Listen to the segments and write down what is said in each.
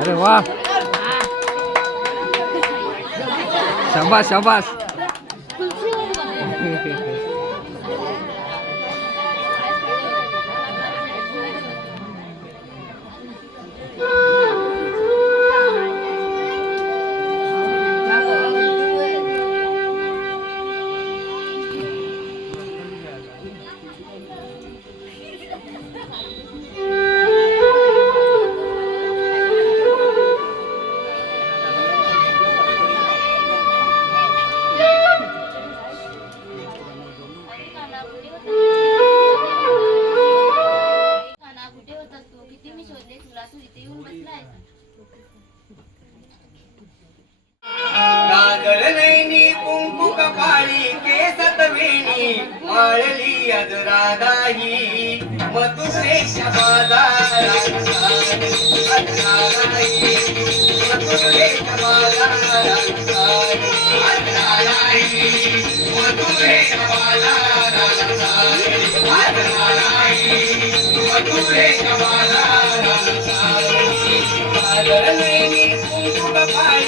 अरे वाह, शाबाश शाबाश. माळली आज राधाई मथुरेच्या बाजारात मथुरेच्या बाजारात मथुरेच्या बाजारात मथुरेच्या बाजारात कुंकुम पाळी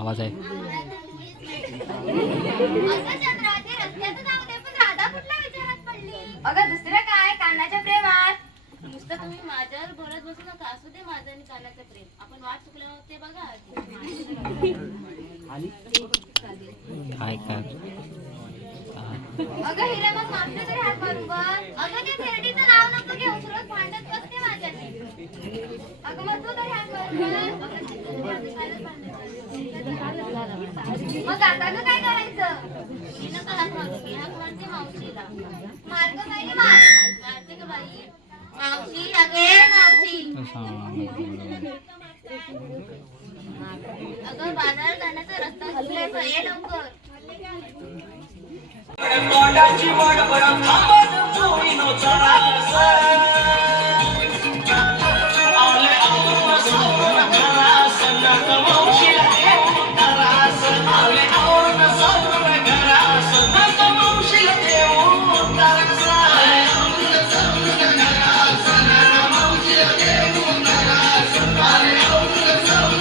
आवाज आहे. अगं दुसरं काय कानाच्या प्रेमात नुसतं तुम्ही माझ्यावर बोलत बसू नका. असू दे माझं आणि कानाचं प्रेम. आपण वाट चुकल्यावर ते बघा. काय काय अगं हिरा मग मागच्या तरी हात मारू बघ. अगं ते थेरडीचं नाव नको घेऊ. रोज भांडत बसते माझ्याशी. अगं मग तू तरी हात मारू मग आता ग काय करायचं. मी नका हात मारू. मी हात मारते मावशीला. मार्ग काय मारते का बाई. मावशी अगे मावशी. अगं बाजार जाण्याचा रस्ता चुकलाय. ये लवकर. तोंडाची वाट बरं थांबत होई नो चरास आले आवरून सावरून घरास नका मावशीला देऊ तरास आले आवरून सावरून घरास नका मावशीला देऊ तरास आले आवरून सावरून घरास नका मावशीला देऊ तरास आले आवरून सावरून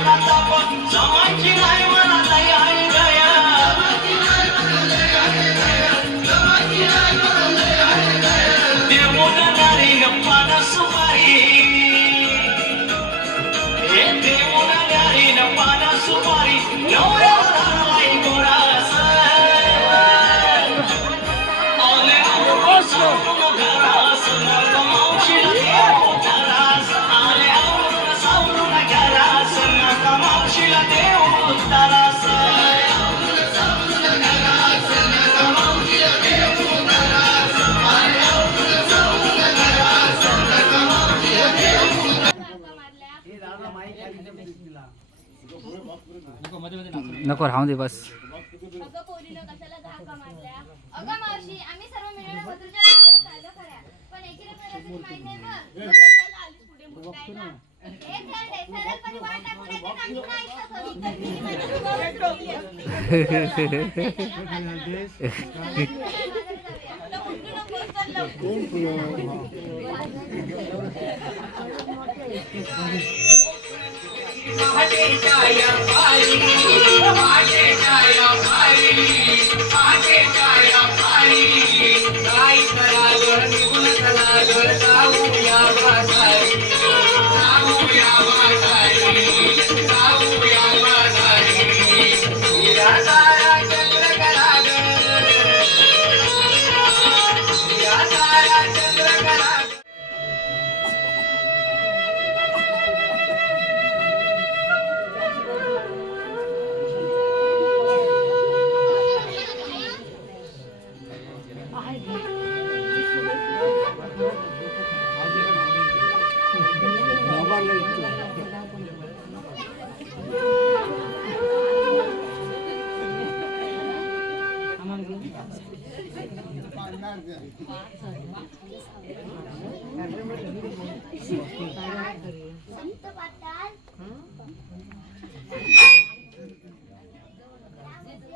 डोक्याला ताप जमायची नाही मला लय आहे गया देऊन नारीन पान सुपारी हे देऊन नारीन पान सुपारी नवऱ्यावर हरवाई गोरास आले आवरून सावरून घरास नका मावशीला देऊ तरास आले आवरून सावरून घरास नका मावशीला देऊ तरास नको राहू दे बस. अगं पोरीनं कशाला धाका मारल्या अगं मावशी आम्ही सर्व मिळून भद्रच्या गावाला चाललो खऱ्या पण एकीला करायचं माहित नाही बघ मग कशाला आलीस पुढे बोलताय ना हे खेळते सरळ परिवार टाकून येते आम्ही नाही सगळी करते माझी डोकली संत पाताल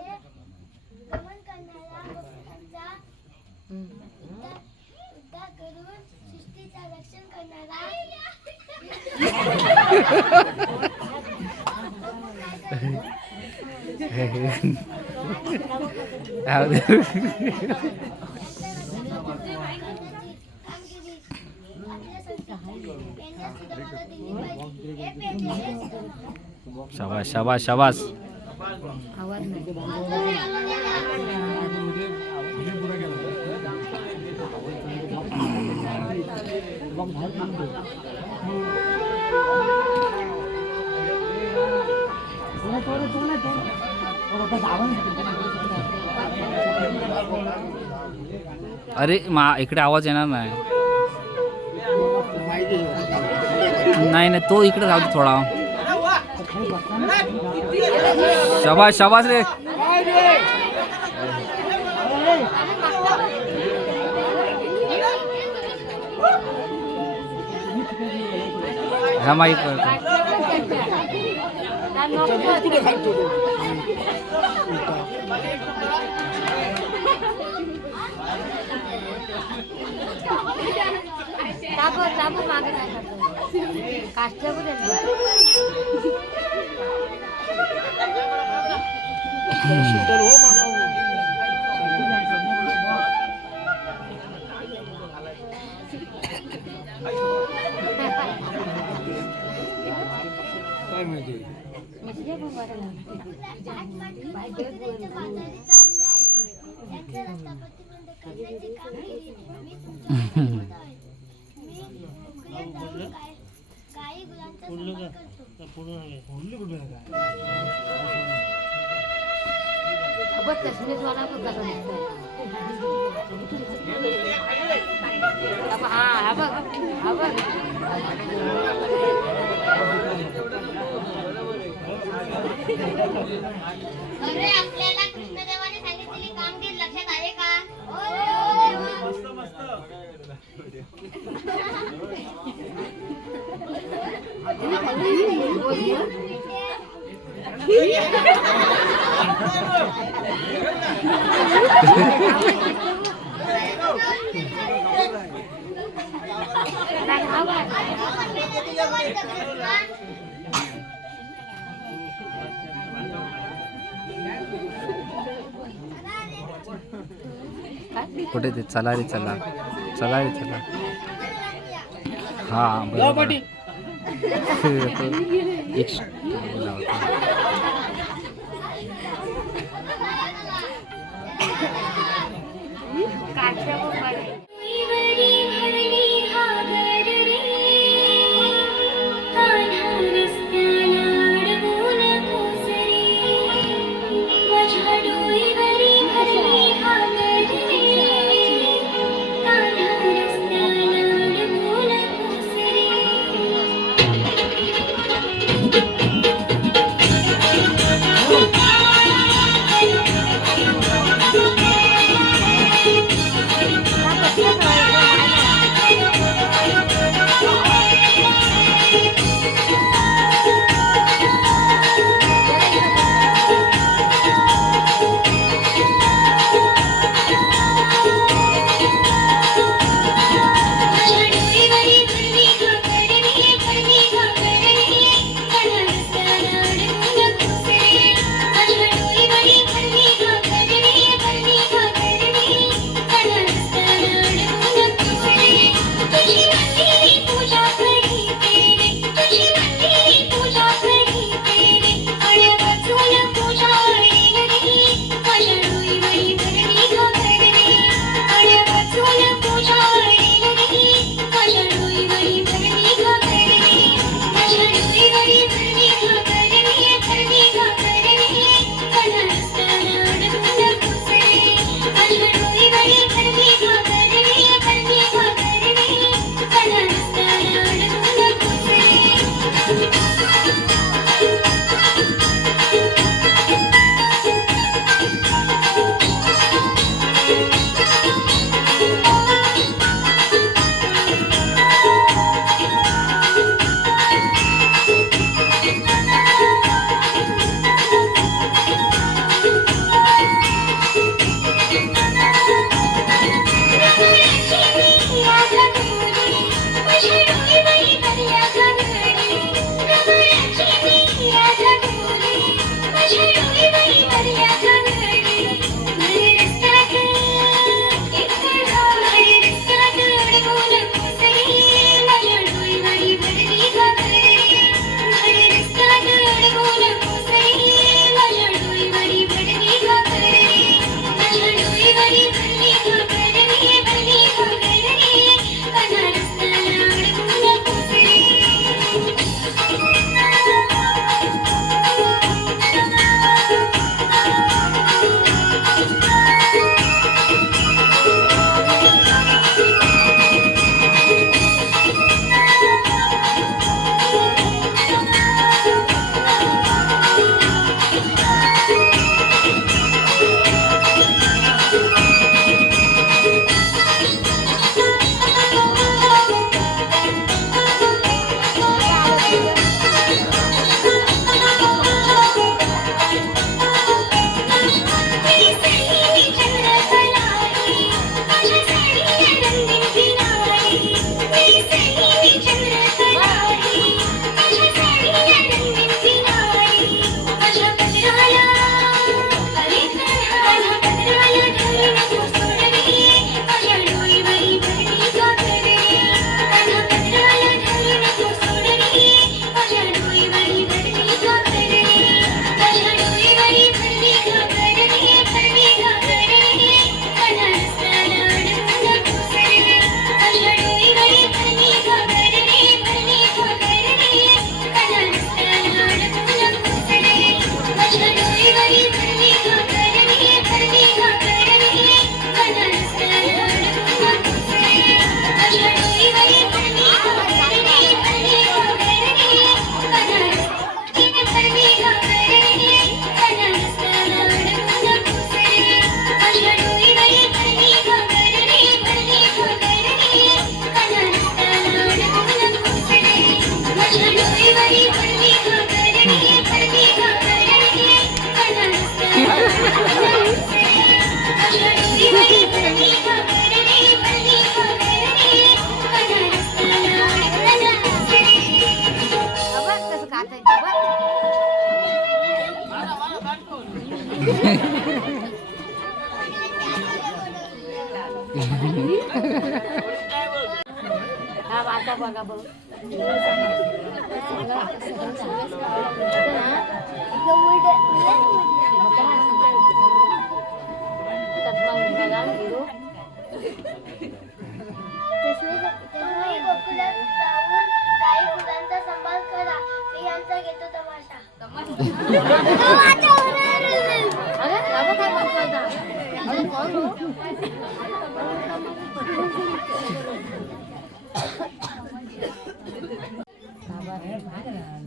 गमन करणारा भक्तांचा उद्धार करून सृष्टीचा रक्षण करणारा शाबास शाबास शाबास. अरे इकडे आवाज येणार नाही. नाही नाही तो इकडे राहतो थोडा. शाबास शाबास रे. हा माईक अरे आपल्याला कृष्णदेवाने सांगितलेली कामगिरी लक्षात आहे का? मस्त मस्त. कुठे ते चला रे चला चला रे चला हा बरोबर एक बघा बघ तुम्ही गोकुळात जाऊन काही फुलांचा सांभाळ करा मी यांचा घेतो तमाशा अरे बाबा काय म्हणतो अरे कोण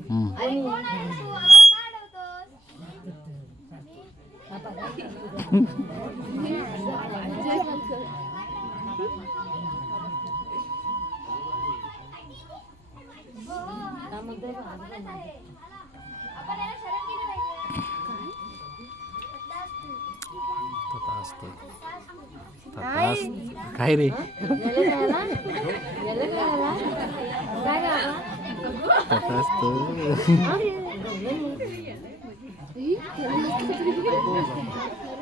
हम्म. अरे कोण आहे रे तू आम्हाला का आपण याला शरण केली पाहिजे तथास्तु. काय रे तथास्तु.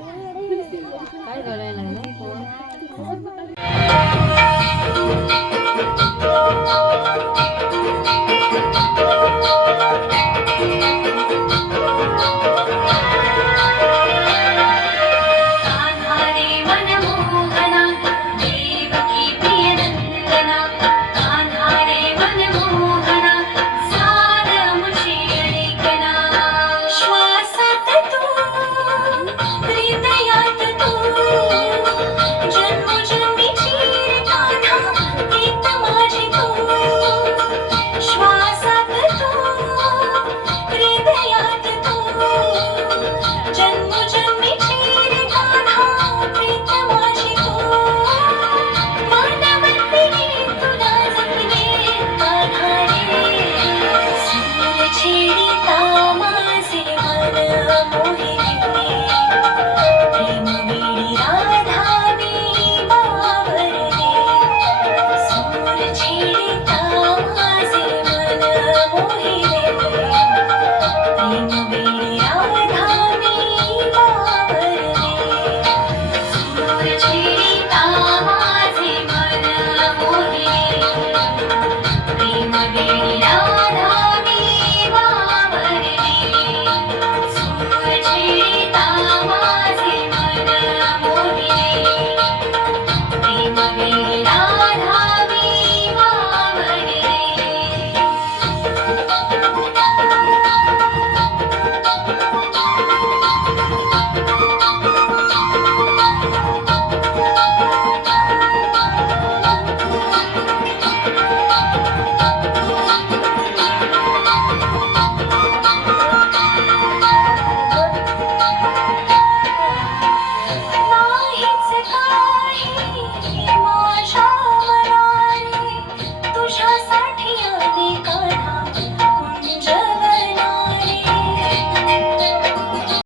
काय करायला लागलं